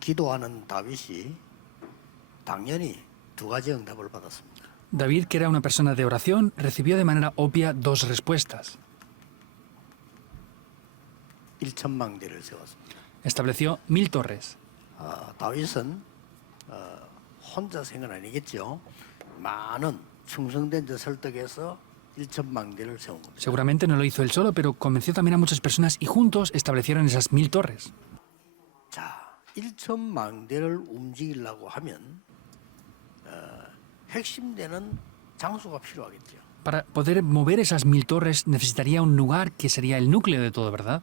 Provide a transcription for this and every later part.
기도하는 다윗이 당연히 두 가지 응답을 받았습니다. David, que era una persona de oración, recibió de manera obvia dos respuestas. 1,000망대를 세웠습니다. Estableció 1000 torres. 다윗은 혼자 생은 아니겠죠. 많은 충성된 자 설득해서 1,000망대를 세운 겁니다. Seguramente no lo hizo él solo, pero convenció también a muchas personas y juntos establecieron esas 1000 torres. 자, 1,000망대를 움직이려고 하면 핵심되는 장소가 필요하겠죠. Para poder mover esas 1000 torres necesitaría un lugar que sería el núcleo de todo, ¿verdad?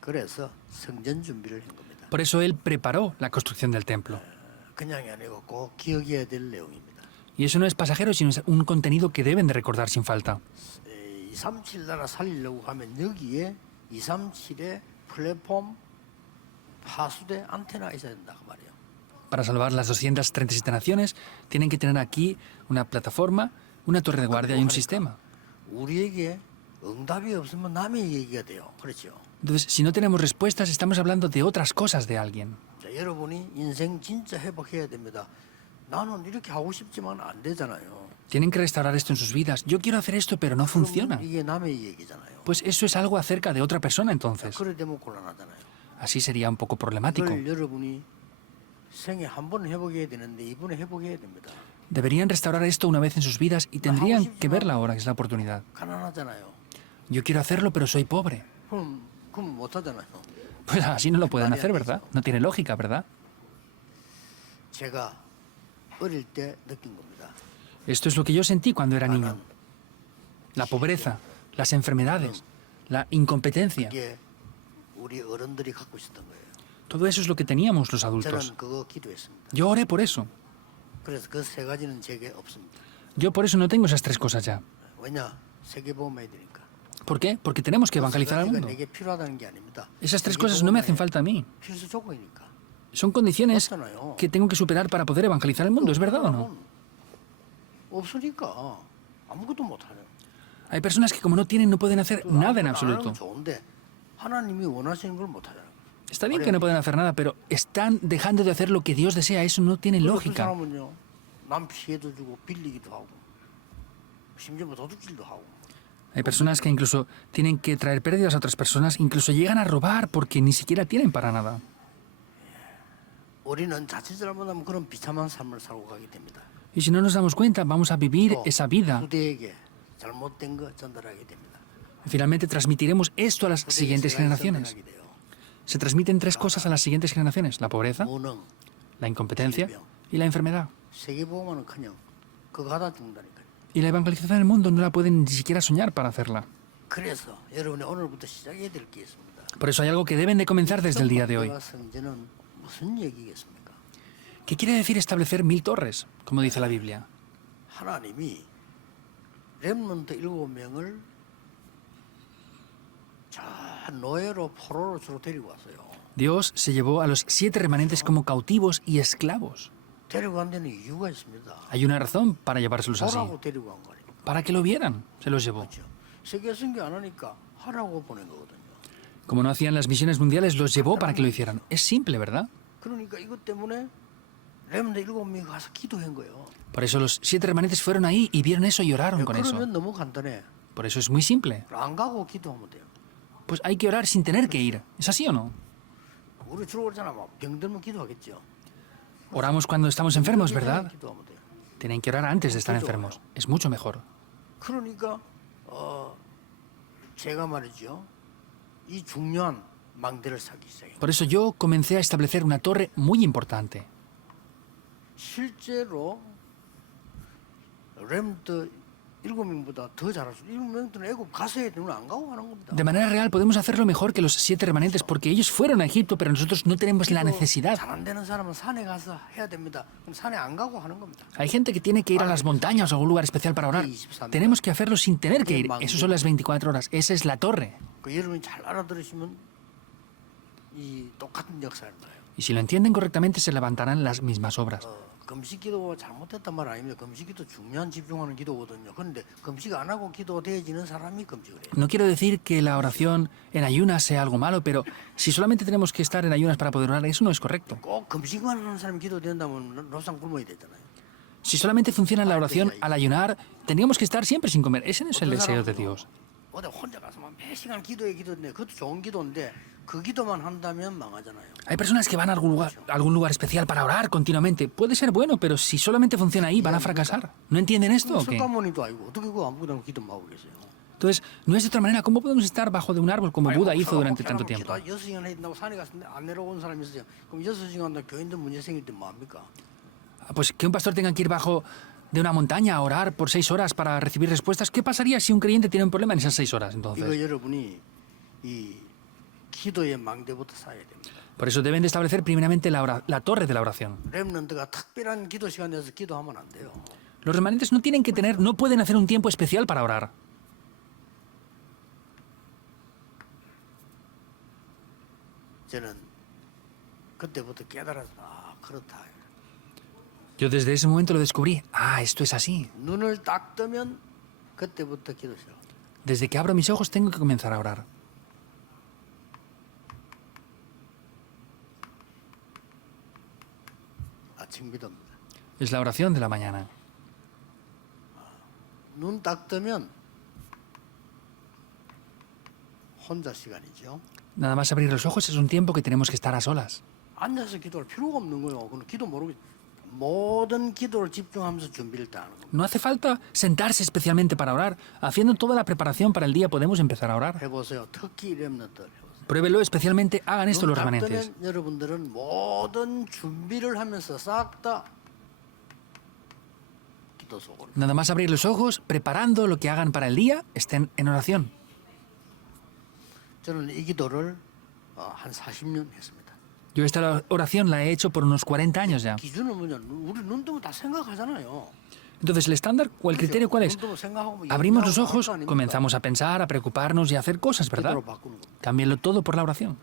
그래서 성전 준비를 한 겁니다. Por eso él preparó la construcción del templo. 그냥이 아니고 꼭 기억해야 될 내용입니다. Y eso no es pasajero, sino es un contenido que deben de recordar sin falta. 237 나라 살리려고 하면 여기에 237의 플랫폼 파수대 안테나 있어야 된다 그 말이에요. Para salvar las 237 naciones, tienen que tener aquí una plataforma, una torre de guardia y un sistema. 우리에게 응답이 없으면 남의 얘기가 돼요. 그렇죠? Entonces, si no tenemos respuestas, estamos hablando de otras cosas de alguien. 자, 여러분이 인생 진짜 회복해야 됩니다. 나는 이렇게 하고 싶지만 안 되잖아요. Tienen que restaurar esto en sus vidas. Yo quiero hacer esto, pero no funciona. 그러면 이게 남의 얘기잖아요. Pues eso es algo acerca de otra persona entonces. 그래 되면 곤란하잖아요. Así sería un poco problemático. 이걸 여러분이 생에 한 번 회복해야 되는데 이번에 회복해야 됩니다. Deberían restaurar esto una vez en sus vidas y tendrían que verla ahora, que es la oportunidad. 가난하잖아요. Yo quiero 하cerlo, pero soy pobre. 그럼 못 하잖아요. Pues así no lo pueden hacer, ¿verdad? No tiene lógica, ¿verdad? 제가 어릴 때 느낀 겁니다. Esto es lo que yo sentí cuando era niño. La pobreza, las enfermedades, la incompetencia. 이게 우리 어른들이 갖고 있었던 거예요. Todo eso es lo que teníamos los adultos. 저는 그거 기도했습니다. Yo oré por eso. 그래서 그 세 가지는 제게 없습니다. Yo por eso no tengo esas tres cosas ya. 왜냐? 세계복음해야 되니까. ¿Por qué? Porque tenemos que evangelizar al mundo. 내게 필요하다는 게 아닙니다. Esas tres cosas no me hacen falta a mí. 필수 조건이니까. Son condiciones que tengo que superar para poder evangelizar el mundo, ¿es verdad o no? 없으니까 아무것도 못 하는. Hay personas que como no tienen no pueden hacer nada en absoluto. 좋은데 하나님이 원하시는 걸 못 하잖아요. Está bien que no pueden hacer nada, pero están dejando de hacer lo que Dios desea. Eso no tiene 그 lógica. 사람은요, 남 피해도 주고 빌리기도 하고 심지어 뭐 도둑질도 하고. Hay personas que incluso tienen que traer pérdidas a otras personas, incluso llegan a robar porque ni siquiera tienen para nada. 우리는 자칫 잘못하면 그런 비참한 삶을 살고 가게 됩니다. Y si no nos damos cuenta, vamos a vivir esa vida. 후대에게 잘못된 거 전달하게 됩니다. Finalmente transmitiremos esto a las siguientes generaciones. 전달하게 돼요. Se transmiten tres cosas a las siguientes generaciones: la pobreza, 무능, la incompetencia y la enfermedad. 세계복음은커녕 그거 하다 죽는다니까요. Y la evangelización del mundo no la pueden ni siquiera soñar para hacerla. 그래서 여러분이 오늘부터 시작해야 될 게 있습니다. Por eso hay algo que deben de comenzar desde el día de hoy. 성전은 무슨 얘기겠습니까? ¿Qué quiere decir establecer 1000 torres, como dice la Biblia? 하나님이 렘넌트 7명을 저 노예로 포로로 주로 데리고 왔어요. Dios se llevó a los 7 remanentes como cautivos y esclavos. 데리고 간 데는 이유가 있습니다. Hay una razón para llevárselos así. 보라고 데리고 간 거니까. Para que lo vieran, se los llevó. 그렇죠. 세계 선교 안 하니까 하라고 보낸 거거든요. Como no hacían las misiones mundiales, los llevó para que lo hicieran. Es simple, ¿verdad? 그러니까 이것 때문에 렘넌트 7명이 가서 기도한 거예요. Por eso los 7 remanentes fueron ahí y vieron eso y oraron con eso. 그러면 너무 간단해. Por eso es muy simple. 안 가고 기도하면 돼요. Pues hay que orar sin tener que ir. ¿Es así o no? 우리 주로 그러잖아. 병들면 기도하겠죠. Oramos cuando estamos enfermos, ¿verdad? 기도하면 돼요. Tienen que orar antes de estar enfermos. Es mucho mejor. 그러니까 제가 말이죠. 이 중요한 망대를 쌓기 시작해요. Por eso yo comencé a establecer una torre muy importante. 실제로 렘넌트 7명보다 더 잘할 수. 7명들은 애굽 가서 해야 되는 안 가고 하는 겁니다. De manera real podemos hacerlo mejor que los 7 remanentes porque ellos fueron a Egipto, pero nosotros no tenemos la necesidad. 잘안 되는 사람은 산에 가서 해야 됩니다. 그럼 산에 안 가고 하는 겁니다. Hay gente que tiene que ir a las montañas o a algún lugar especial para orar. Tenemos que hacerlo sin tener que ir. Eso son las 24 horas. Esa es la torre. 그 여러분이 잘 알아들으시면 이 똑같은 역사를 봐요. Y si lo entienden correctamente, se levantarán las mismas obras. 금식 기도가 잘못됐단 말 아닙니다. 금식 기도 중요한 집중하는 기도거든요. 그런데 금식 안 하고 기도되어지는 사람이 금식을 해요. No quiero decir que la oración en ayunas sea algo malo, pero si solamente tenemos que estar en ayunas para poder orar, eso no es correcto. 꼭 금식만 하는 사람이 기도된다면 노상 굶어야 되잖아요. Si solamente funciona la oración al ayunar, tendríamos que estar siempre sin comer. Ese no es el deseo de Dios. 어디 혼자 가서 막 매 시간 기도인데 그것도 좋은 기도인데 그 기도만 한다면 망하잖아요. Hay personas que van a algún lugar especial para orar continuamente. Puede ser bueno, pero si solamente funciona ahí, van a fracasar. ¿No entienden esto o qué? 석가모니도 아니고 어떻게 그거 아무거나 기도 하고 계세요? Entonces, no es de otra manera. ¿Cómo podemos estar bajo de un árbol como Buda hizo durante tanto tiempo? 기도 6시간 해야 된다고 산에 갔는데 안 내려온 사람이 있어요. 그럼 6시간 다 교인들 문제 생길 때 뭐합니까? Pues que un pastor tenga que ir bajo de una montaña a orar por 6 horas para recibir respuestas. ¿Qué pasaría si un creyente tiene un problema en esas 6 horas, 이거 entonces? 여러분이 이 기도의 망대부터 쌓아야 됩니다. Por eso deben de establecer primeramente la torre de la oración. 렘넌트가 특별한 기도 시간 내서 기도하면 안 돼요. Los remanentes no tienen que tener, no pueden hacer un tiempo especial para orar. 저는 그때부터 깨달아서 아 그렇다. Yo desde ese momento lo descubrí. Ah, esto es así. 눈을 딱 뜨면 그때부터 기도 시작. Desde que abro mis ojos tengo que comenzar a orar. 아침 기도입니다. Es la oración de la mañana. 눈 딱 뜨면 혼자 시간이죠. Nada más abrir los ojos es un tiempo que tenemos que estar a solas. 앉아서 기도할 필요가 없는 거예요. 그럼 기도 모르고 모든 기도를 집중하면서 준비를 다 하는 거예요. No hace falta sentarse especialmente para orar. Haciendo toda la preparación para el día podemos empezar a orar. 해보세요. 특히 렘넌트들 해보세요. Pruébelo especialmente, hagan esto los 눈 딱 remanentes. 뜨면 여러분들은 모든 준비를 하면서 싹 다 기도 속으로. Nada más abrir los ojos, preparando lo que hagan para el día, estén en oración. 저는 이 기도를 한 40년 했습니다. Yo esta oración la he hecho por unos 40 años ya. 기준은 뭐냐? 우리 눈 뜨면 다 생각하잖아요. Entonces, el estándar o el criterio, ¿cuál es? 눈 뜨면 생각하고 뭐 Abrimos los 얘기하고 ojos, 할 거 아닙니까? comenzamos a pensar, a preocuparnos y a hacer cosas, ¿verdad? 기도로 바꾸는 겁니다. Cámbienlo todo por la oración.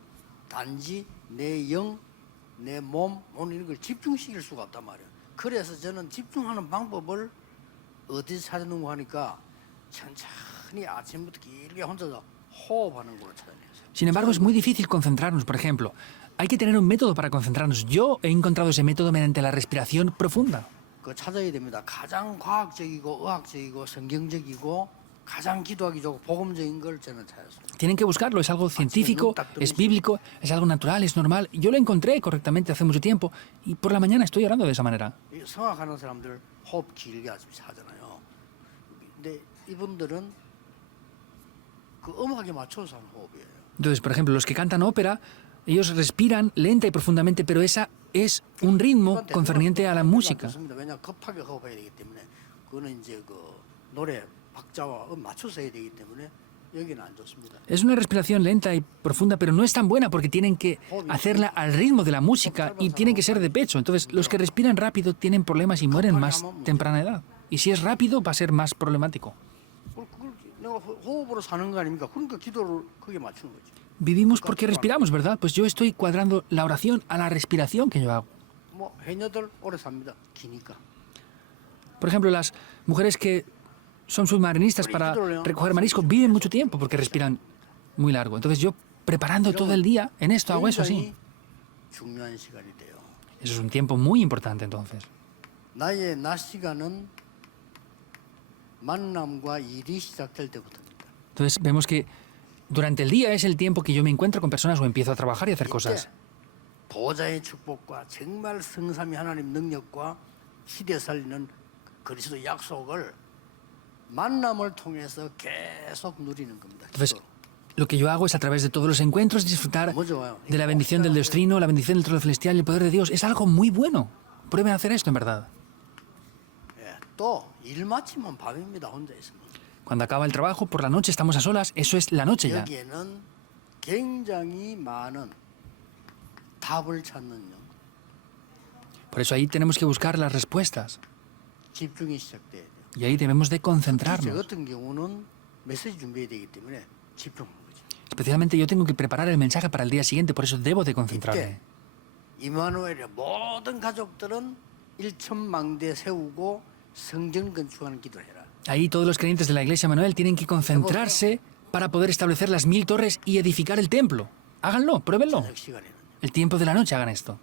단지 내 영, 내 몸, 오늘 이런 걸 집중시킬 수가 없단 말이에요. 그래서 저는 집중하는 방법을 어디서 찾아놓고 하니까 천천히 아침부터 길게 혼자서 호흡하는 걸 찾아냈어요. Sin embargo, es muy difícil concentrarnos, por ejemplo. Hay que tener un método para concentrarnos. Yo he encontrado ese método mediante la respiración profunda. 그거 찾아야 됩니다. 가장 과학적이고 의학적이고 성경적이고 가장 기도하기 좋고 복음적인 걸 저는 찾았습니다. Tienen que buscarlo, es algo científico, es bíblico, es algo natural, es normal. Yo lo encontré correctamente hace mucho tiempo y por la mañana estoy orando de esa manera. 이 성악하는 사람들 호흡 길게 하잖아요. 근데 이분들은 그 음악에 맞춰서 하는 호흡이에요. Entonces, por ejemplo, los que cantan ópera, ellos respiran lenta y profundamente, pero esa es un ritmo concerniente a la música. 왜냐 급하게 호흡해야 되기 때문에 그거는 이제 그 노래 박자와 맞춰서 해야 되기 때문에 여기는 안 좋습니다. Es una respiración lenta y profunda, pero no es tan buena porque tienen que hacerla al ritmo de la música y tiene que ser de pecho. Entonces, los que respiran rápido tienen problemas y mueren más temprana edad. Y si es rápido, va a ser más problemático. 그걸 내가 호흡으로 사는 거 아닙니까? 그러니까 기도를 그게 맞추는 거지. Vivimos porque respiramos, ¿verdad? Pues yo estoy cuadrando la oración a la respiración que yo hago. 뭐 해녀들 오래 삽니다. 기니까. Por ejemplo, las mujeres que son submarinistas para recoger marisco viven mucho tiempo porque respiran muy largo. Entonces yo preparando todo el día en esto hago eso así. 굉장히 중요한 시간이 돼요. Eso es un tiempo muy importante entonces. 나의 낮 시간은 만남과 일이 시작될 때부터입니다. Entonces vemos que durante el día es el tiempo que yo me encuentro con personas o empiezo a trabajar y a hacer cosas. 보좌의 축복과 정말 성삼위 하나님 능력과 시대 살리는 그리스도 약속을 만남을 통해서 계속 누리는 겁니다. Entonces, 기도로. lo que yo hago es a través de todos los encuentros disfrutar 너무 좋아요. de la bendición del Dios Trino, la bendición del trono celestial y el poder de Dios. Es algo muy bueno. Prueben a hacer esto en verdad. 예, 또 일 마치면 밤입니다. 혼자 있으면. Cuando acaba el trabajo, por la noche estamos a solas, eso es la noche ya. 여기에는 굉장히 많은 답을 찾는 영, Por eso ahí tenemos que buscar las respuestas. 집중이 시작돼야 돼요. Y ahí debemos de 저 concentrarnos. 같은 경우는 메시지 준비해야 되기 때문에 집중하는 거죠. Especialmente yo tengo que preparar el mensaje para el día siguiente, por eso debo de 이때 concentrarme. 이마누엘의 모든 가족들은 일천망대 세우고 성전 건축하는 기도를 해라. Ahí todos los creyentes de la Iglesia Manuel tienen que concentrarse para poder establecer las 1000 torres y edificar el templo. Háganlo, pruébenlo. 저녁 시간에는. El tiempo de la noche hagan esto.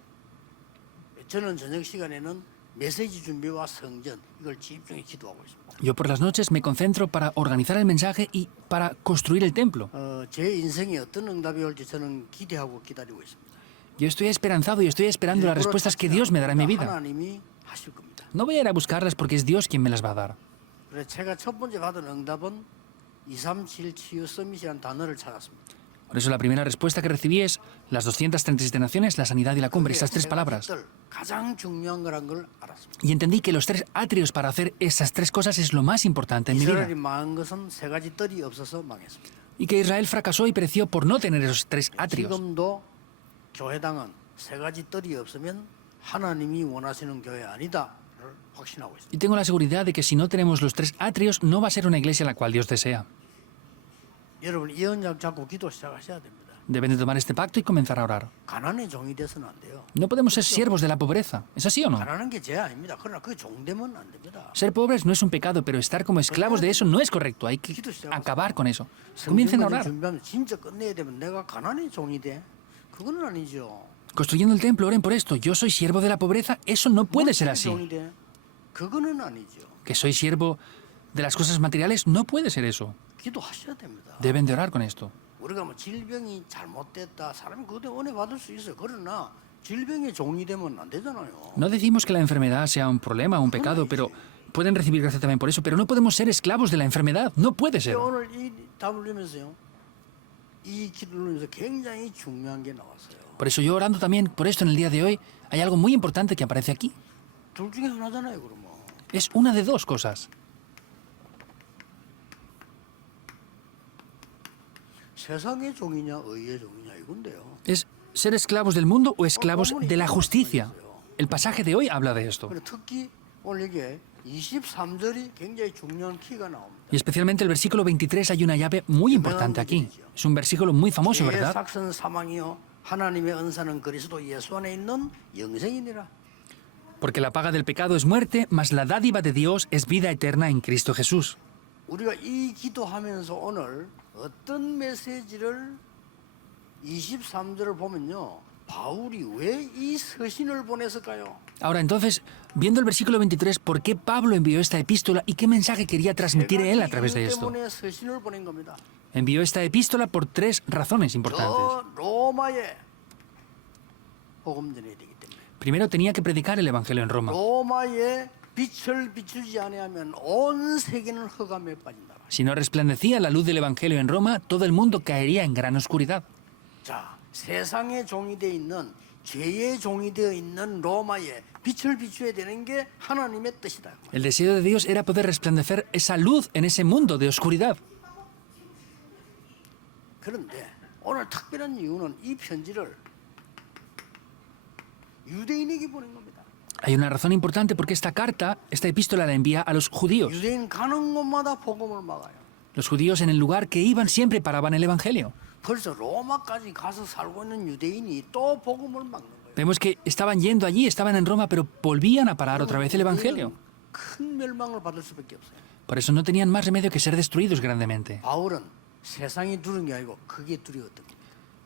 저는 저녁 시간에는 메시지 준비와 성전 이걸 집중해 기도하고 있습니다. Yo por las noches me concentro para organizar el mensaje y para construir el templo. 제 인생에 어떤 응답이 올지 저는 기대하고 기다리고 있습니다. Yo estoy esperanzado y estoy esperando las respuestas que Dios me dará en mi vida. 하나님이 하실 겁니다. No voy a ir a buscarlas porque es Dios quien me las va a dar. 그래서 제가 첫 번째 받은 응답은 237 치유 서밋이라는 단어를 찾았습니다. Por eso la primera respuesta que recibí es las 237 naciones, la sanidad y la cumbre, estas tres palabras. 가장 중요한 거란 걸 알았습니다. Y entendí que los 3 atrios para hacer esas 3 cosas es lo más importante en mi vida. 이스라엘이 망한 것은 세 가지 뜰이 없어서 망했습니다. Y que Israel fracasó y pereció por no tener esos 3 atrios. 지금도 교회당은 세 가지 뜰이 없으면 하나님이 원하시는 교회 아니다를 확신하고 있습니다. Y tengo la seguridad de que si no tenemos los 3 atrios, no va a ser una iglesia la cual Dios desea. 여러분 이 언약 잡고 기도 시작하셔야 됩니다. Deben de tomar este pacto y comenzar a orar. 가난의 종이 돼서는 안 돼요. No podemos ser siervos de la pobreza. ¿Es así o no? 가난한 게 죄 아닙니다. 그러나 그 종되면 안 됩니다. Ser pobres no es un pecado, pero estar como esclavos de eso no es correcto. Hay que acabar con eso. Comiencen a 성전 orar. 준비하면 진짜 끝내야 되면 내가 가난의 종이 돼? 그거는 아니죠. Construyendo el templo, oren por esto. Yo soy siervo de la pobreza. Eso no puede ser así. 종이 돼? 그거는 아니죠. Que soy siervo de las cosas materiales, no puede ser eso. 기도하셔야 됩니다. Deben de orar con esto. 우리가 뭐 질병이 잘못됐다 사람이 그때 은혜 받을 수 있어요. 그러나 질병의 종이 되면 안 되잖아요. No decimos que la enfermedad sea un problema o un pecado, pero pueden recibir gracia también por eso. Pero no podemos ser esclavos de la enfermedad. No puede ser. 오늘 이 답을 누리면서요. 이 기도를 누리면서 굉장히 중요한 게 나왔어요. Por eso yo orando también por esto en el día de hoy, hay algo muy importante que aparece aquí. 둘 중에 하나잖아요, 그러면. Es una de 2 cosas. 세상의 종이냐 의의 종이냐 이건데요. Es ser esclavos del mundo o esclavos de la justicia. El pasaje de hoy habla de esto. 그리고 특히 오늘 이게 23절이 굉장히 중요한 키가 나옵니다. Y especialmente el versículo 23 hay una llave muy importante aquí. Es un versículo muy famoso, 죄의 ¿verdad? 삭선 사망이요 하나님의 은사는 그리스도 예수 안에 있는 영생이니라. Porque la paga del pecado es muerte, mas la dádiva de Dios es vida eterna en Cristo Jesús. 우리가 이 기도하면서 오늘 어떤 메시지를 23절을 보면요. 바울이 왜 이 서신을 보냈을까요? Ahora entonces, viendo el versículo 23, ¿por qué Pablo envió esta epístola y qué mensaje quería transmitir él a través de esto? 때문에 서신을 보낸 겁니다. Envió esta epístola por 3 razones importantes. 저 로마에 복음 전해야 되기 때문에. Primero, tenía que predicar el Evangelio en Roma. 로마에 빛을 비추지 아니하면 온 세계는 흑암에 빠진다. Si no resplandecía la luz del Evangelio en Roma, todo el mundo caería en gran oscuridad. 자, 세상의 종이 되어 있는 죄의 종이 되어 있는 로마에 빛을 비춰야 되는 게 하나님의 뜻이다. El deseo de Dios era poder resplandecer esa luz en ese mundo de oscuridad. 그런데 오늘 특별한 이유는 이 편지를 유대인에게 보낸 겁니다. Hay una razón importante porque esta carta, esta epístola la envía a los judíos. 유대인 가는 곳마다 복음을 막아요. Los judíos en el lugar que iban siempre paraban el Evangelio. 벌써 로마까지 가서 살고 있는 유대인이 또 복음을 막는 거예요. Vemos que estaban yendo allí, estaban en Roma, pero volvían a parar otra vez el Evangelio. 큰 멸망을 받을 수밖에 없어요. Por eso no tenían más remedio que ser destruidos grandemente. 바울은 세상이 두려운 게 아니고 그게 두려웠던 거예요.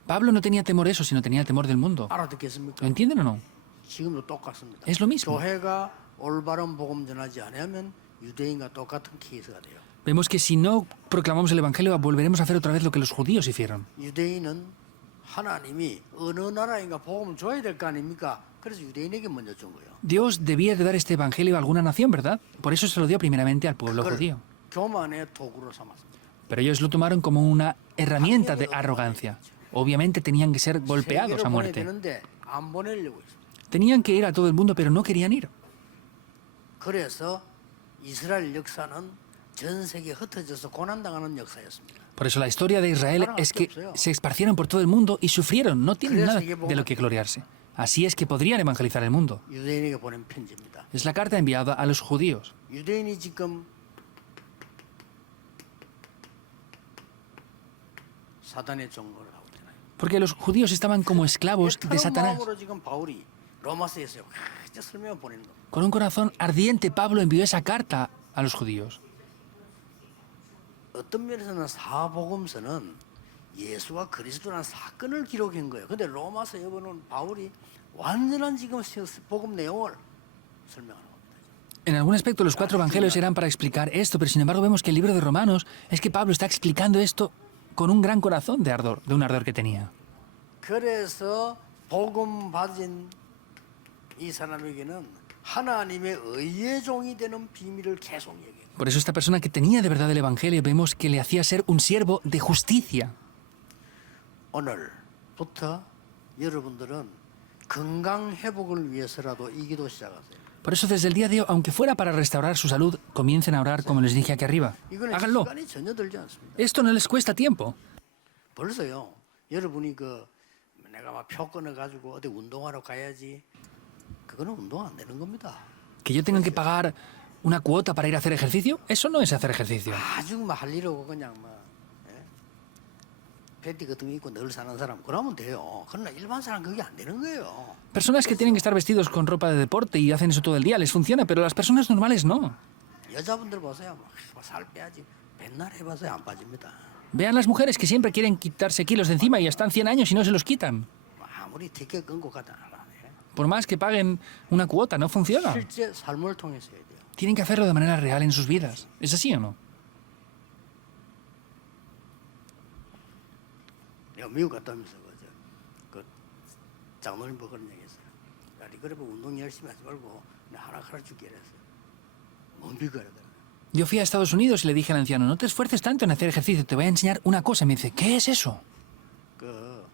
Pablo no tenía temor eso, sino tenía temor del mundo. 알아듣겠습니까? ¿Lo entienden o no? 지금도 똑같습니다. Es lo mismo. 교회가 올바른 복음 전하지 않으면 유대인과 똑같은 케이스가 돼요. Vemos que si no proclamamos el Evangelio, volveremos a hacer otra vez lo que los judíos hicieron. 유대인은 하나님이 어느 나라인가 복음을 줘야 될 거 아닙니까? 그래서 유대인에게 먼저 준 거예요. Dios debía de dar este Evangelio a alguna nación, ¿verdad? Por eso se lo dio primeramente al pueblo 그걸 judío. 교만의 도구로 삼았습니다. Pero ellos lo tomaron como una herramienta de arrogancia. Obviamente tenían que ser golpeados 세계로 a 보내야 muerte. 되는데 안 보내려고 했습니다. Tenían que ir a todo el mundo, pero no querían ir. 그래서 이스라엘 역사는 전 세계에 흩어져서 고난당하는 역사였습니다. Por eso la historia de Israel es que se esparcieron por todo el mundo y sufrieron. No tienen nada de lo que gloriarse. Así es que podrían evangelizar el mundo. 유대인에게 보낸 편지입니다. Es la carta enviada a los judíos. 유대인이 지금 사단의 종거를 하고 있잖아요. Porque los judíos estaban como esclavos de 그런 Satanás. 마음으로 지금 바울이 로마서에서 쫙쫙 설명을 보내는 겁니다. Con un corazón ardiente, Pablo envió esa carta a los judíos. 어떤 면에서는 사복음서는 예수가 그리스도라는 사건을 기록한 거예요. 근데 로마서 여보는 바울이 완전한 지금 복음 내용을 설명하는 겁니다. En algún aspecto los 4 evangelios eran para explicar esto, pero sin embargo vemos que el libro de Romanos es que Pablo está explicando esto con un gran corazón de ardor, de un ardor que tenía. 그래서 복음 받은 이 사람에게는 하나님의 의의 종이 되는 비밀을 계속 얘기해요. Por eso esta persona que tenía de verdad el evangelio vemos que le hacía ser un siervo de justicia. 오늘부터 여러분들은 건강 회복을 위해서라도 이 기도 시작하세요. Por eso desde el día de hoy, aunque fuera para restaurar su salud, comiencen a orar como les dije aquí arriba. 이거는 Háganlo. 시간이 전혀 들지 않습니다. Esto no les cuesta tiempo. 벌써요. 여러분이 내가 막 표 끊어 가지고 어디 운동하러 가야지. 그거는 운동 안 되는 겁니다. Que yo tenga que pagar una cuota para ir a hacer ejercicio, eso no es hacer ejercicio. 아주 막 할 일 없고 그냥 패티 같은 거 입고 늘 사는 사람 그러면 돼요. 그러나 일반 사람 그게 안 되는 거예요. Personas que tienen que estar vestidos con ropa de deporte y hacen eso todo el día, les funciona, pero las personas normales no. 여자분들 보세요. 살 빼야지. 맨날 해봐서야 안 빠집니다. Vean las mujeres que siempre quieren quitarse kilos de encima y ya están 100 años y no se los quitan. 아무리 티켓 끊고 가다 안 해. Por más que paguen una cuota, no funciona. 실제 삶을 통해서 해야 돼요. Tienen que hacerlo de manera real en sus vidas. ¿Es así o no? 내가 미국 갔다 오면서 그 장로님 보고 그런 얘기 했어요. 야, 니 그래 운동 열심히 하지 말고 나 하나 가르쳐줄게 이랬어요. 뭔 비거라더라. Yo fui a Estados Unidos y le dije al anciano, no te esfuerces tanto en hacer ejercicio, te voy a enseñar una cosa. Y me dice, ¿qué es eso? 그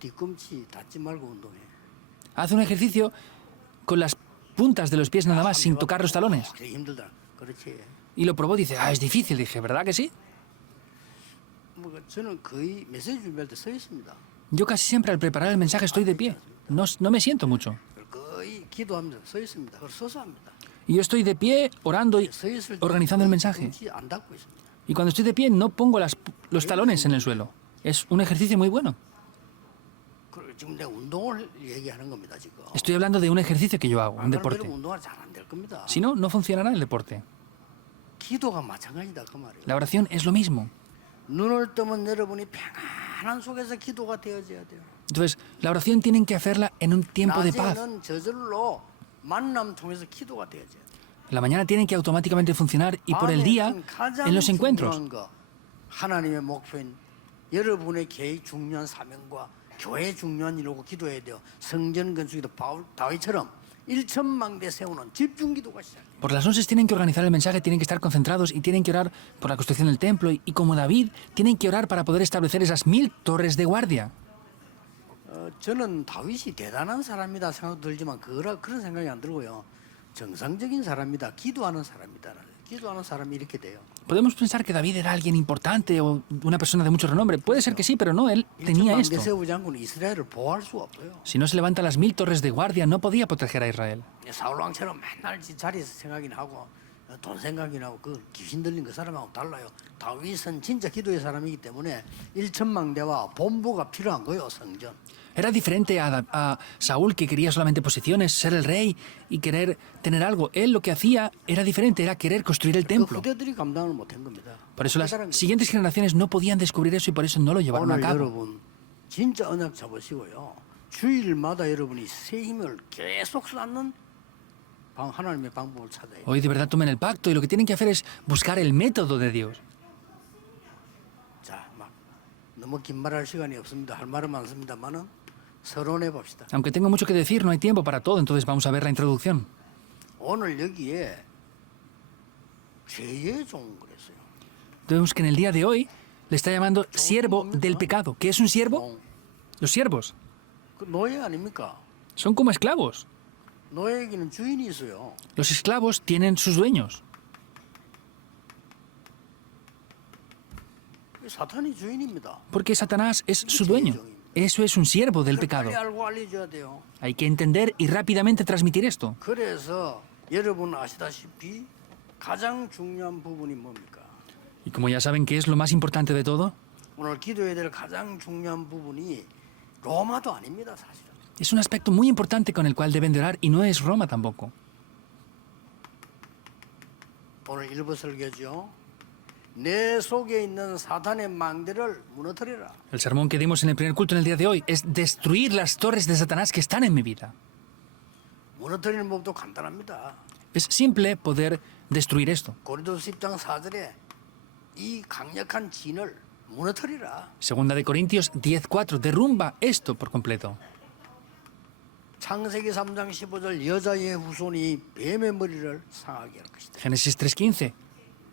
뒤꿈치 닿지 말고 운동해. Haz un ejercicio con las puntas de los pies nada más, sin tocar los talones. 그래 힘들다. 그렇지. Y lo probó, dice, es difícil. Dije, ¿verdad que sí? 저는 거의 메시지 준비할 때 서 있습니다. Yo casi siempre al preparar el mensaje estoy de pie. No me siento mucho. 거의 기도하면서 서 있습니다. 그걸 서서 합니다. Y yo estoy de pie orando y 서 있을 때 organizando el mensaje. 뒤꿈치 안 닿고 있습니다. Y cuando estoy de pie no pongo los talones en el suelo. Es un ejercicio muy bueno. 지금 내가 운동을 얘기하는 겁니다. 지금. Estoy hablando de un ejercicio que yo hago, un deporte. 운동을 잘 안 될 겁니다. Si no, no funcionará el deporte. 기도가 마찬가지다 그 말이에요. La oración es lo mismo. 눈을 뜨면 여러분이 평안한 속에서 기도가 되어져야 돼요. Entonces, la oración tienen que hacerla en un tiempo de paz. 낮에는 저절로 만남 통해서 기도가 되어져야 돼요. En la mañana tienen que automáticamente funcionar y por el día 밤에는 가장 en los encuentros. 중요한 거, 하나님의 목표인 여러분의 개의 중요한 사명과 교회의 중요한 일하고 기도해야 돼요. 성전 건축에도 다윗처럼 1천망대 세우는 집중 기도가 시작돼요. Por las noches tienen que organizar el mensaje, tienen que estar concentrados y tienen que orar por la construcción del templo. Y como David, tienen que orar para poder establecer esas 1000 torres de guardia. 저는 다윗이 대단한 사람이다 생각 들지만 그런 생각이 안 들고요. 정상적인 사람이다, 기도하는 사람이다. 기도하는 사람이 이렇게 돼요. Podemos pensar que David era alguien importante o una persona de mucho renombre. Puede ser que sí, pero no, él tenía 1천망대 esto. 세우지 않고는 이스라엘을 보호할 수가 없어요. Si no se levanta las 1000 torres de guardia, no podía proteger a Israel. 사울 왕처럼 맨날 자리에서 생각이나 하고 돈 생각이나 하고 그 귀신 들린 그 사람하고 달라요. 다윗은 진짜 기도의 사람이기 때문에 1천망대와 본부가 필요한 거예요. 성전. Era diferente a Saúl, que quería solamente posiciones, ser el rey y querer tener algo. Él lo que hacía era diferente, era querer construir el 그 templo. 후대들이 감당을 못한 겁니다. Por eso las 깨달은 거예요. siguientes generaciones no podían descubrir eso y por eso no lo llevaron a 오늘 cabo. 여러분 진짜 언약 잡으시고요. 주일마다 여러분이 새 힘을 계속 쌓는 하나님의 방법을 찾아야 돼요. Hoy de verdad tomen el pacto y lo que tienen que hacer es buscar el método de Dios. 자, 막 너무 긴 말할 시간이 없습니다. 할 말은 많습니다만은 서론해 봅시다. Aunque tengo mucho que decir, no hay tiempo para todo, entonces vamos a ver la introducción. 오늘 여기에 죄의 종 그랬어요. Vemos que en el día de hoy le está llamando siervo del pecado. ¿Qué es un siervo? 종. Los siervos 그 노예 아닙니까? son como esclavos. 노예에게는 주인이 있어요. Los esclavos tienen sus dueños. 사탄이 주인입니다. Porque Satanás es su dueño. Eso es un siervo del 그걸 pecado. 빨리 알고 알려줘야 돼요. Hay que entender y rápidamente transmitir esto. 그래서 여러분 아시다시피 가장 중요한 부분이 뭡니까? Y como ya saben, ¿qué es lo más importante de todo? 오늘 기도해야 될 가장 중요한 부분이 로마도 아닙니다, 사실은. Es un aspecto muy importante con el cual deben de orar y no es Roma tampoco. 오늘 일부 설교죠. 내 속에 있는 사탄의 망대를 무너뜨리라. El sermón que dimos en el primer culto en el día de hoy es destruir las torres de Satanás que están en mi vida. 무너뜨리는 법도 간단합니다. Es simple poder destruir esto. 고린도서 10장 4절에 이 강력한 진을 무너뜨리라. Segunda de Corintios 10:4, derrumba esto por completo. 창세기 3장 15절 여자의 후손이 뱀의 머리를 상하게 할 것이다. Génesis 3:15,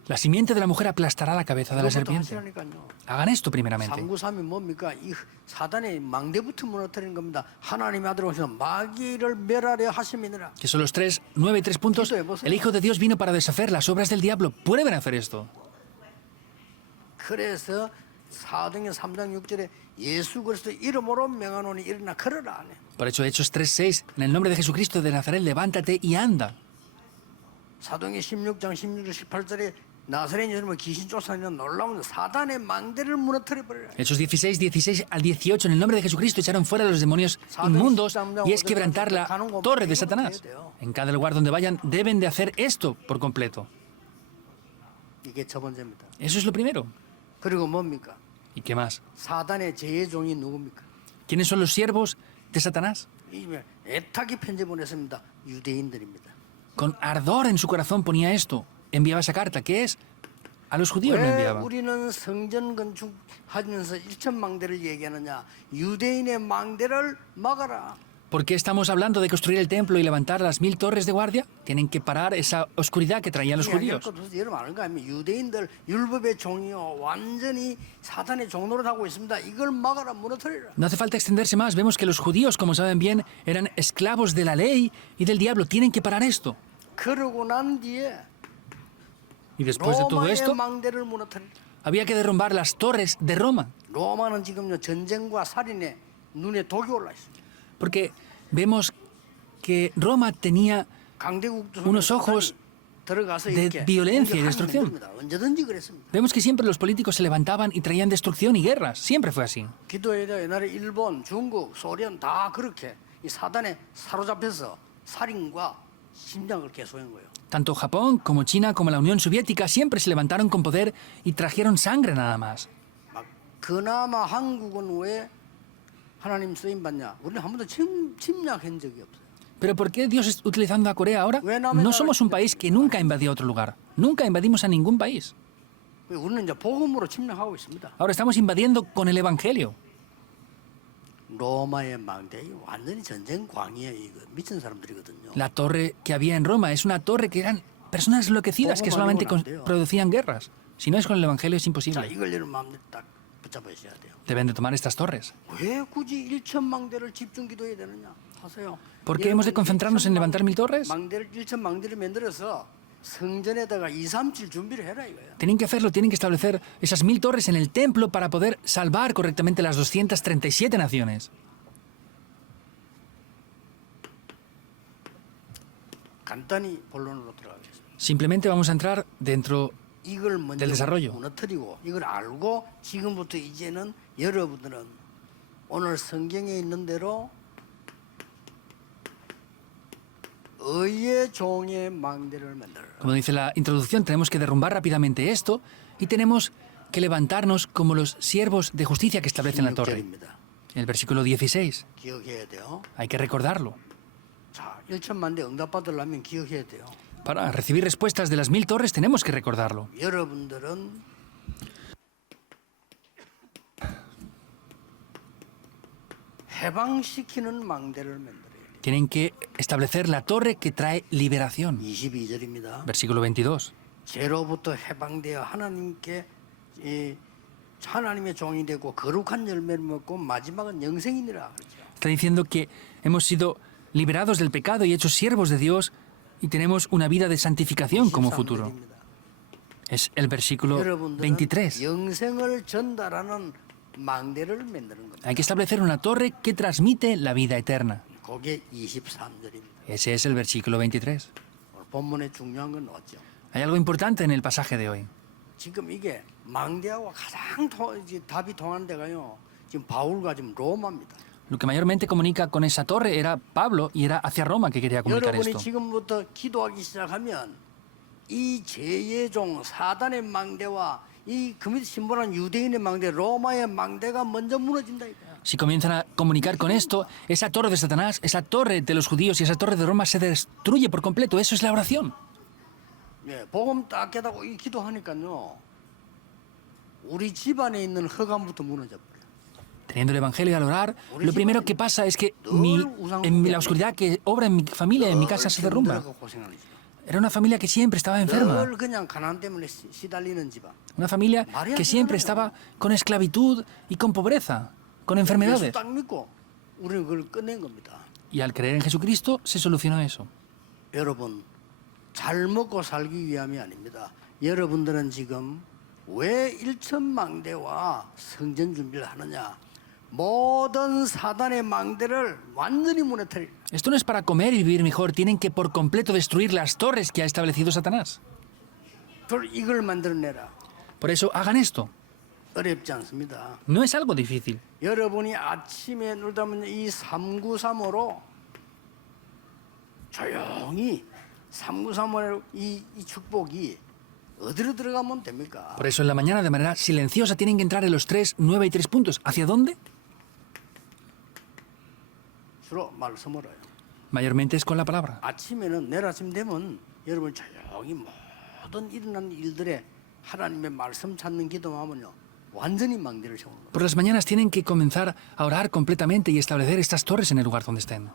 la simiente de la mujer aplastará la cabeza de la 이것부터 serpiente. 하시라니까요. Hagan esto primeramente. 393이 뭡니까? 이 사단의 망대부터 무너뜨리는 겁니다. 하나님의 아들 오셔서 마귀를 멸하려 하심이니라. Que son los 3, 9 y 3 puntos. El Hijo de Dios vino para deshacer las obras del diablo. Pueden hacer esto. 그래서 사도행 3장 6절에 예수 그리스도 이름으로 명하노니 일어나 걸어라 하네. Por hecho, Hechos 3:6, en el nombre de Jesucristo de Nazaret, levántate y anda. 사도행 16장 16절 18절에 나사렛 예수님을 귀신 쫓아내는 놀라운 사단의 망대를 무너뜨려 버려라. Hechos 16 al 18, en el nombre de Jesucristo echaron fuera a los demonios inmundos y es quebrantar la torre de Satanás. En cada lugar donde vayan deben de hacer esto por completo. 이게 첫 번째입니다. Eso es lo primero. 그리고 뭡니까? ¿Y qué más? 사단의 제종이 누굽니까? ¿Quiénes son los siervos de Satanás? 이 애타게 편지 보냈습니다. 유대인들입니다. Con ardor en su corazón ponía esto. Enviaba esa carta. ¿Qué es? A los judíos lo 왜 enviaba. 우리는 성전 건축하면서 일천망대를 얘기하느냐? 유대인의 망대를 막아라. ¿Por qué estamos hablando de construir el templo y levantar las 1000 torres de guardia? Tienen que parar esa oscuridad que traían los 이야기할 judíos. 것도 없어서 여러분 아는 거 아닙니까? 유대인들 율법의 종이요 완전히 사탄의 종노릇 하고 있습니다. 이걸 막아라 무너뜨리라. No hace falta extenderse más. Vemos que los judíos, como saben bien, eran esclavos de la ley y del diablo. Tienen que parar esto. 그러고 난 뒤에 Y después de todo 로마의 esto, 망대를 무너뜨리라. había que derrumbar las torres de Roma. 로마는 지금요 전쟁과 살인에 눈에 독이 올라 있습니다. Porque vemos que Roma tenía 강대국 unos ojos 들어가서 de 이렇게 violencia y 공격하면 destrucción. 됩니다. 언제든지 그랬습니다. Vemos que siempre los políticos se levantaban y traían destrucción y guerras. Siempre fue así. 기도해야 옛날에 일본, 중국, 소련 다 그렇게 이 사단에 사로잡혀서 살인과 심장을 계속한 거예요. Tanto Japón como China como la Unión Soviética siempre se levantaron con poder y trajeron sangre nada más. 막 그나마 한국은 왜 하나님 쓰임 받냐? 우리는 한 번도 침략한 적이 없어요. Pero ¿por qué Dios está utilizando a Corea ahora? No somos un país que nunca invadió otro lugar. Nunca invadimos a ningún país. 우리는 이제 복음으로 침략하고 있습니다. Ahora estamos invadiendo con el Evangelio. 로마의 망대 완전히 전쟁 광이에요. 이거 미친 사람들이거든요. La torre que había en Roma es una torre que eran personas enloquecidas que solamente producían guerras. Si no es con el Evangelio es 자, imposible. 이걸 여러분 마음에 딱 붙잡으셔야 돼요. Deben de tomar estas torres. 왜 굳이 1천 망대를 집중 기도해야 되느냐? 하세요. ¿Por qué hemos de concentrarnos en levantar 1000 torres? 망대를 1천 망대를 만들어서 성전에다가 2, 3칠 준비를 해라 이거야. Tienen que hacerlo, tienen que establecer esas 1000 torres en el templo para poder salvar correctamente las 237 naciones. 간단히 본론으로 들어가겠습니다. Simplemente vamos a entrar dentro 이걸 먼저 del desarrollo. 무너뜨리고 이걸 알고 지금부터 이제는 여러분들은 오늘 성경에 있는 대로 의의 종의 망대를 만들어라. Como dice la introducción, tenemos que derrumbar rápidamente esto y tenemos que levantarnos como los siervos de justicia que establecen la torre. 16절입니다. En el versículo 16, 기억해야 돼요. hay que recordarlo. 자, 1천만대 응답받으려면 기억해야 돼요. Para recibir respuestas de las 1000 torres tenemos que recordarlo. 여러분들은 해방시키는 망대를 만들어야 돼요. Tienen que establecer la torre que trae liberación. 22절입니다. Versículo 22. 죄로부터 해방되어 하나님께 하나님의 종이 되고 거룩한 열매를 먹고 마지막은 영생이니라 그렇죠. Está diciendo que hemos sido liberados del pecado y hechos siervos de Dios y tenemos una vida de santificación como futuro. 23절입니다. Es el versículo 여러분들은 23. 영생을 전달하는 망대를 만드는 겁니다. Hay que establecer una torre que transmite la vida eterna. 그게 23절입니다. Ese es el versículo 23. 오늘 본문의 중요한 건 뭐죠? Hay algo importante en el pasaje de hoy. 지금 이게 망대하고 가장 답이 통하는 데가요. 지금 바울과 지금 로마입니다. Lo que mayormente comunica con esa torre era Pablo y era hacia Roma que quería comunicar 여러분이 esto. 지금부터 기도하기 시작하면 이 죄의 종 사단의 망대와 이 금이 신분한 유대인의 망대, 로마의 망대가 먼저 무너진다 이거야. Si comienzan a comunicar con esto, esa torre de Satanás, esa torre de los judíos y esa torre de Roma se destruye por completo. Eso es la oración. 예, 복음 딱 깨닫고 이 기도하니까요. 우리 집안에 있는 허감부터 무너져 버려. Teniendo el Evangelio al orar, lo primero que pasa es que la oscuridad que obra en mi familia, en mi casa, se derrumba. Era una familia que siempre estaba enferma. 늘 그냥 가난 때문에 시달리는 집안. Una familia que siempre estaba con esclavitud y con pobreza, con 예수 enfermedades. 딱 믿고 우리는 그걸 끝낸 겁니다. Y al creer en Jesucristo se solucionó eso. 여러분 잘 먹고 살기 위함이 아닙니다. 여러분들은 지금 왜 일천망대와 성전 준비를 하느냐? 모든 사단의 망대를 완전히 무너뜨리. Esto no es para comer y vivir mejor. Tienen que por completo destruir las torres que ha establecido Satanás. 이걸 만들어내라. Por eso hagan esto. 어렵지 않습니다. No es algo difícil. 여러분이 아침에 놀다면 이 393호로 조용히 393호의 이 축복이 어디로 들어가면 됩니까? Por eso en la mañana de manera silenciosa tienen que entrar en los 3, 9 y 3 puntos. ¿Hacia dónde? 주로 말씀으로요. Mayormente es con la palabra. 아침에는 내일 아침 되면 여러분 조용히 모든 일어난 일들에 하나님의 말씀 찾는 기도하면요 완전히 망대를 세우는 거예요. Por las mañanas tienen que comenzar a orar completamente y establecer estas torres en el lugar donde estén.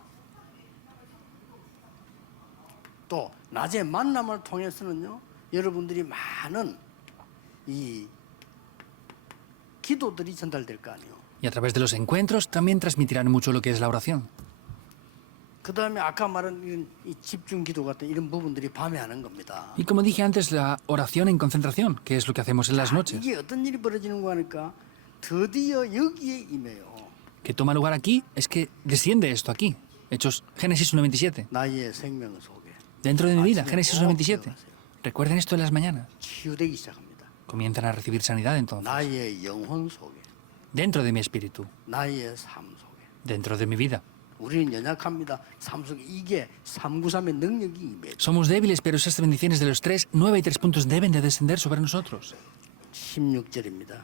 또 낮에 만남을 통해서는요 여러분들이 많은 이 기도들이 전달될 거 아니에요. Y a través de los encuentros también transmitirán mucho lo que es la oración. 그 다음에 아까 말한 이런 이 집중 기도 같은 이런 부분들이 밤에 하는 겁니다. Y como dije antes, la oración en concentración, que es lo que hacemos en las noches, 이게 어떤 일이 벌어지는 거 하니까 드디어 여기에 임해요. que toma lugar aquí, es que desciende esto aquí. Hechos Génesis 1:27. 나의 생명 속에 Dentro de mi vida, Génesis 1:27. Recuerden esto en las mañanas. 치유되기 시작합니다. Comienzan a recibir sanidad entonces. 나의 영혼 속에 Dentro de mi espíritu, 나의 삶 속에 dentro de mi vida. 우리는 연약합니다. 삶 속에 이게 393의 능력이 임해요. Somos débiles, pero esas bendiciones de los 3, 9 y 3 puntos deben de descender sobre nosotros. 16절입니다.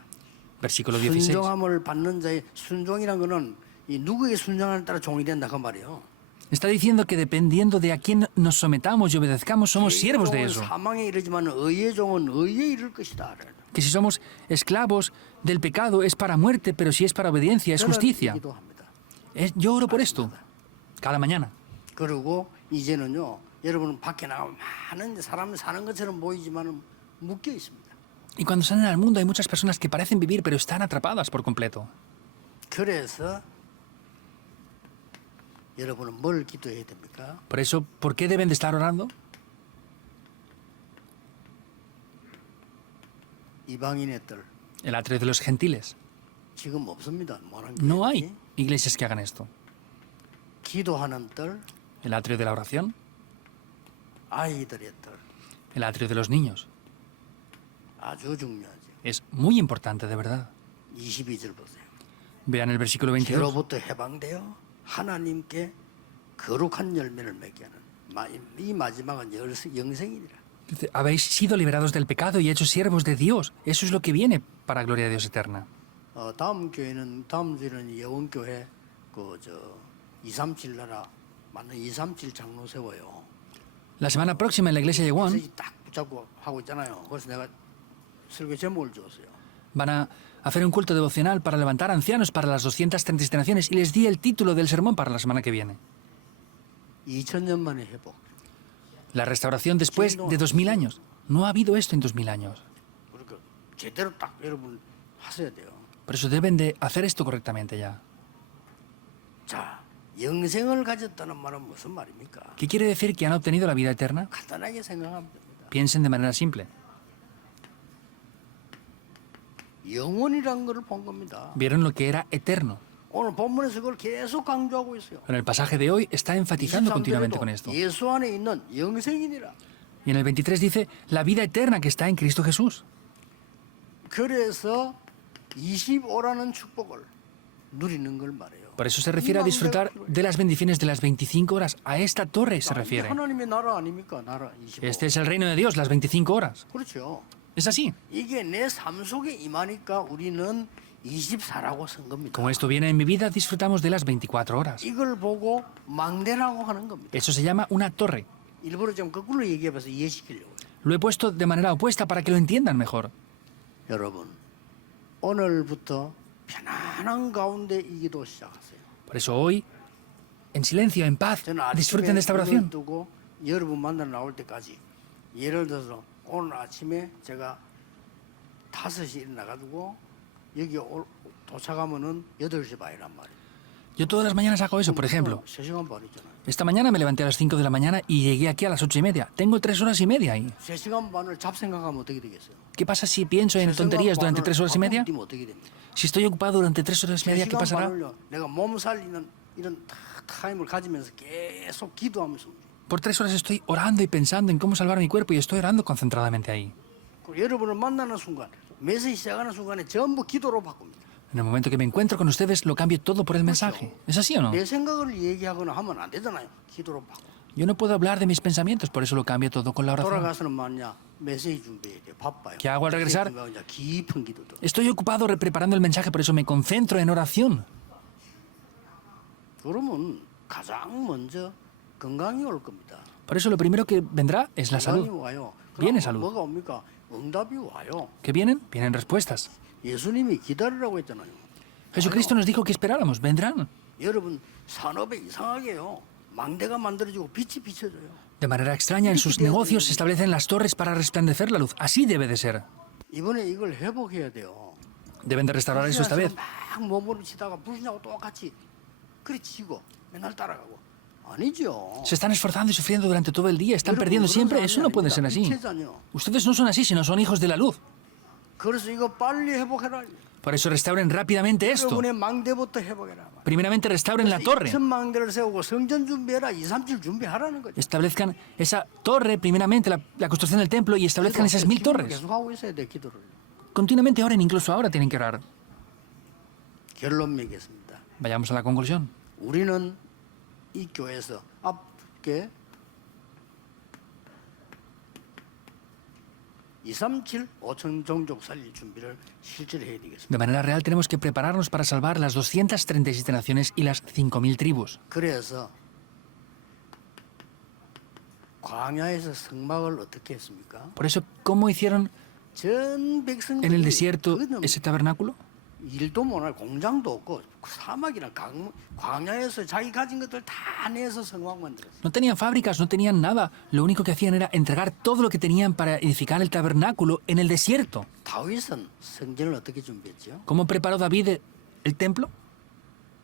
Versículo 16. 순종함을 받는 자의 순종이란 거는 이 누구에게 순종하는 따라 종이 된다 그 말이에요. Está diciendo que dependiendo de a quién nos sometamos y obedezcamos, somos siervos de 종은 eso. 사망에 이르지만 의의 종은 의에 이를 것이다. Que si somos esclavos del pecado es para muerte, pero si es para obediencia es 저는 justicia. 기도합니다. Yo oro por esto, cada mañana. 그리고 이제는요, 여러분 밖에 나가면 많은 사람 사는 것처럼 보이지만 묶여 있습니다. Y cuando salen al mundo hay muchas personas que parecen vivir, pero están atrapadas por completo. 그래서 여러분은 뭘 기도해야 됩니까? Por eso, ¿por qué deben de estar orando? 이방인의 뜰 El atrio de los gentiles. 지금 없습니다. 뭐라는 No hay iglesias que hagan esto. 기도하는 뜰, El atrio de la oración, 아이들의 뜰 el atrio de los niños. 아주 중요하죠. Es muy importante, de verdad. 22절 보세요. Vean el versículo 22. 죄로부터 해방되어 하나님께 거룩한 열매를 맺게 하는 이 마지막은 영생이니라. Dice, habéis sido liberados del pecado y hechos siervos de Dios. Eso es lo que viene para gloria de Dios eterna. 다음 주에는 예원교회 그저 237 나라 맞는 237 장로 세워요. La semana próxima en la iglesia de Yeguán 그래서 딱 붙잡고 하고 있잖아요. 그래서 내가 설교 제목을 줬어요. van a hacer un culto devocional para levantar ancianos para las 237 naciones y les di el título del sermón para la semana que viene. 2000년 만에 회복. La restauración después de 2000 años. No ha habido esto en 2000 años. 그러니까 제대로 딱 여러분 하셔야 돼요. Por eso deben de hacer esto correctamente ya. 자, 영생을 가졌다는 말은 무슨 말입니까? ¿Qué quiere decir que han obtenido la vida eterna? 간단하게 생각하면 됩니다. Piensen de manera simple. 영원이라는 것을 본 겁니다. Vieron lo que era eterno. 오늘 본문에서 그걸 계속 강조하고 있어요. En el pasaje de hoy está enfatizando continuamente con esto. 예수 안에 있는 영생이니라. Y en el 23 dice, la vida eterna que está en Cristo Jesús. 그래서 25라는 축복을 누리는 걸 말해요. Por eso se refiere a disfrutar de las bendiciones de las 25 horas. A esta torre se 이게 refiere. 하나님의 나라 아닙니까? 나라 25. Este es el reino de Dios, las 25 horas. 그렇죠. Es así. 이게 내 삶 속에 임하니까 우리는 24라고 쓴 겁니다. Como esto viene en mi vida, disfrutamos de las 24 horas. 이걸 보고 망대라고 하는 겁니다. Eso se llama una torre. 일부러 좀 거꾸로 얘기해봐서 이해시키려고 해요. Lo he puesto de manera opuesta para que lo entiendan mejor. 여러분, 오늘부터 편안한 가운데 이 기도 시작하세요. Por eso hoy, en silencio, en paz, 저는 아침에 disfruten de esta 눈을 oración. 뜨고 여러분 만나러 나올 때까지 예를 들어서 오늘 아침에 제가 5시 일어나가지고 여기 도착하면은 8시 반이란 말이에요. Yo todas las mañanas hago eso, por ejemplo. 3시간 반이잖아요. Esta mañana me levanté a las 5 de la mañana y llegué aquí a las 8:30. Tengo 3 horas y media ahí. 3시간 반을 잡생각하면 어떻게 되겠어요? ¿Qué pasa si pienso en 3시간 tonterías durante 3 horas y media? 뛰면 어떻게 됩니까? Si estoy ocupado durante 3 horas y media, ¿qué 3시간 pasará? 반을요, 내가 몸 살리는 이런 타임을 가지면서 계속 기도하면서 움직여요. Por 3 horas estoy orando y pensando en cómo salvar mi cuerpo y estoy orando concentradamente ahí. 그리고 여러분을 만나는 순간, 메시지 시작하는 순간에 전부 기도로 바꿉니다. En el momento que me encuentro con ustedes, lo cambio todo por el mensaje. ¿Es así o no? 내 생각을 얘기하거나 하면 안 되잖아요. 기도로 바꿔. Yo no puedo hablar de mis pensamientos, por eso lo cambio todo con la oración. 돌아가서는 뭐냐? 메시지 준비해야 돼. 바빠요. ¿Qué hago al regresar? 메시지 준비하고 이제 깊은 기도도. Estoy ocupado preparando el mensaje, por eso me concentro en oración. 그러면 가장 먼저 건강이 올 겁니다. Por eso lo primero que vendrá es la 건강이 salud. 와요. Viene 그럼 salud. 뭐가 옵니까? 응답이 와요. ¿Qué vienen? Vienen respuestas. 예수님이 기다리라고 했잖아요. Jesucristo nos dijo que esperáramos, vendrán. 여러분 산업에 이상하게요. 망대가 만들어지고 빛이 비춰져요. De manera extraña, en sus negocios se establecen las torres para resplandecer la luz. Así debe de ser. 이번에 이걸 회복해야 돼요. Deben de restaurar eso esta vez. 막 몸으로 치다가 불신하고 똑같이 그리 치고 맨날 따라가고 아니죠. Se están esforzando y sufriendo durante todo el día, están 여러분, perdiendo 그런 siempre. 사람이 Eso no puede 아닙니다. ser así. 빛이잖아요. Ustedes no son así, sino son hijos de la luz. 그래서 이거 빨리 회복해라. Por eso restauren rápidamente esto. 여러분의 망대부터 회복해라. Primeramente restauren la torre. 천 망대를 세우고 성전 준비해라. 2, 3칠 준비하라는 거죠. Establezcan esa torre, primeramente la construcción del templo, y establezcan esas 1000 torres. 계속 하고 있어야 돼 기도를. Continuamente oren, incluso ahora tienen que orar. 결론 맺겠습니다. Vayamos a la conclusión. 우리는 이 교회에서 앞에 237 5천 종족 살릴 준비를 실제로 해야 되겠습니다. De manera real tenemos que prepararnos para salvar las 237 naciones y las 5000 tribus. 그래서 광야에서 성막을 어떻게 했습니까? Por eso, ¿cómo hicieron 전 백성들이 en el desierto 그는 ese tabernáculo? 일도 못하고 공장도 없고 사막이나 광야에서 자기 가진 것들 다 내서 성막 만들었어요. No tenían fábricas, no tenían nada. Lo único que hacían era entregar todo lo que tenían para edificar el tabernáculo en el desierto. 다윗은 성전을 어떻게 준비했죠? ¿Cómo preparó David el templo?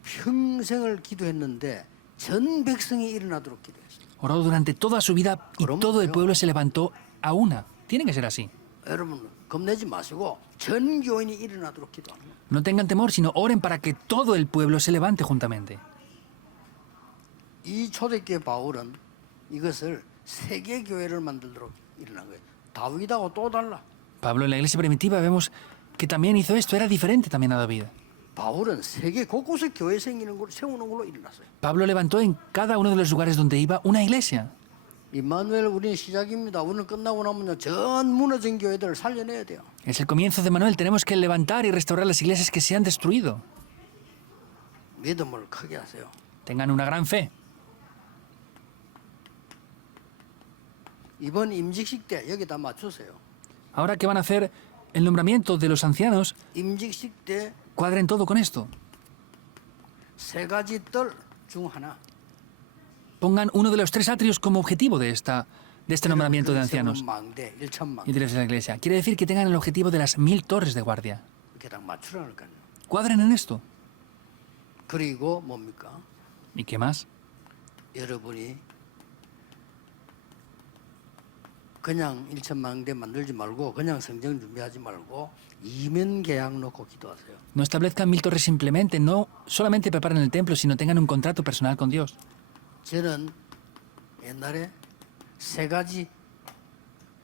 평생을 기도했는데 전 백성이 일어나도록 기도했어요. Oró durante toda su vida y todo el pueblo se levantó a una. Tiene que ser así. 여러분 겁내지 마시고 전 교인이 일어나도록 기도합니다. No tengan temor, sino oren para que todo el pueblo se levante juntamente. 이 초대교회 바울은 이것을 세계 교회를 만들도록 일어난 거예요. 다윗하고 또 달라. Pablo en la iglesia primitiva vemos que también hizo esto, era diferente también a David. 바울은 세계 곳곳에 교회 생기는 걸 세우는 걸로 일어났어요. Pablo levantó en cada uno de los lugares donde iba una iglesia. 임마누엘 우리는 시작입니다. 오늘 끝나고 나면요 전 무너진 교회들을 살려내야 돼요. Es el comienzo de Manuel. Tenemos que levantar y restaurar las iglesias que se han destruido. 믿음을 크게 하세요. Tengan una gran fe. 이번 임직식 때 여기다 맞추세요. Ahora que van a hacer el nombramiento de los ancianos, 임직식 때 cuadren todo con esto. 세 가지 뜰 중 하나. Pongan uno de los 3 atrios como objetivo de este nombramiento de ancianos 망대, 1천망. y de la iglesia. Quiere decir que tengan el objetivo de las 1000 torres de guardia. 이렇게 딱 맞추라니까요. Cuadren en esto. 그리고 뭡니까? ¿Y qué más? 여러분이 그냥 1천망대 만들지 말고 그냥 성경 준비하지 말고 이면 계약 놓고 기도하세요. No establezcan 1000 torres simplemente, no solamente preparen el templo, sino tengan un contrato personal con Dios. 저는 옛날에 세 가지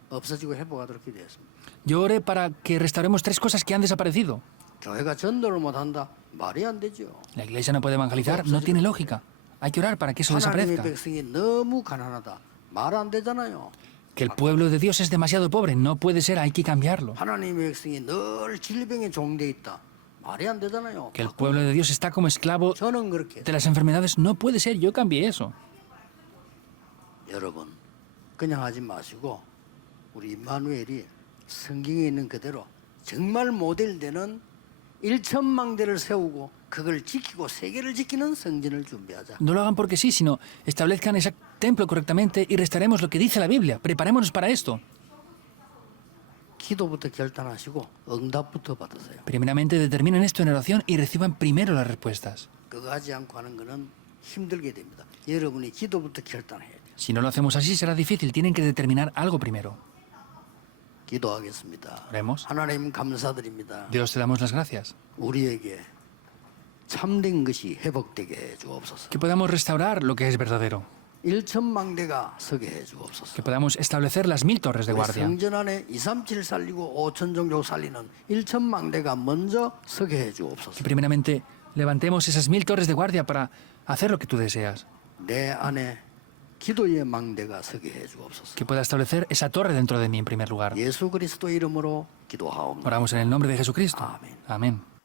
없어지고 회복하도록 기도했습니다. Yo oré para que restauremos 3 cosas que han desaparecido. 교회가 전도를 못한다. 말이 안 되죠. La iglesia no puede evangelizar, no tiene lógica. Hay que orar para que eso 하나님의 desaparezca. 백성이 너무 가난하다. 말 안 되잖아요. Que el pueblo de Dios es demasiado pobre, no puede ser, hay que cambiarlo. 하나님의 백성이 늘 질병에 종돼 있다. 말이 안 되잖아요. Que el pueblo de Dios está como esclavo 저는 그렇게 de las enfermedades, no puede ser, yo cambié eso. 여러분 그냥 하지 마시고 우리 임마누엘이 성경에 있는 그대로 정말 모델되는 1천망대를 세우고 그걸 지키고 세계를 지키는 성전을 준비하자. No lo hagan porque sí, sino establezcan ese templo correctamente y restaremos lo que dice la Biblia. Preparémonos para esto. 기도부터 결단하시고 응답부터 받으세요. Primeramente determinen esto en oración y reciban primero las respuestas. 그거 하지 않고 하는 거는 힘들게 됩니다. 여러분이 기도부터 결단해야 돼요. Si no lo hacemos así será difícil, tienen que determinar algo primero. 기도하겠습니다. Oremos. 하나님 감사드립니다. Dios, te damos las gracias. 우리에게 참된 것이 회복되게 해 주옵소서. Que podamos restaurar lo que es verdadero. 1천망대가 서게 해 주옵소서. Que podamos establecer las 1000 torres de 우리 guardia. 성전 안에 237 살리고 5천 종족 살리는 1천망대가 먼저 서게 해 주옵소서. Que primeramente levantemos esas 1000 torres de guardia para hacer lo que tú deseas. 내 안에 기도의 망대가 서게 해 주옵소서. Que pueda establecer esa torre dentro de mí en primer lugar. 예수 그리스도 이름으로 기도하옵나이다. Oramos en el nombre de Jesucristo. Amén. Amén.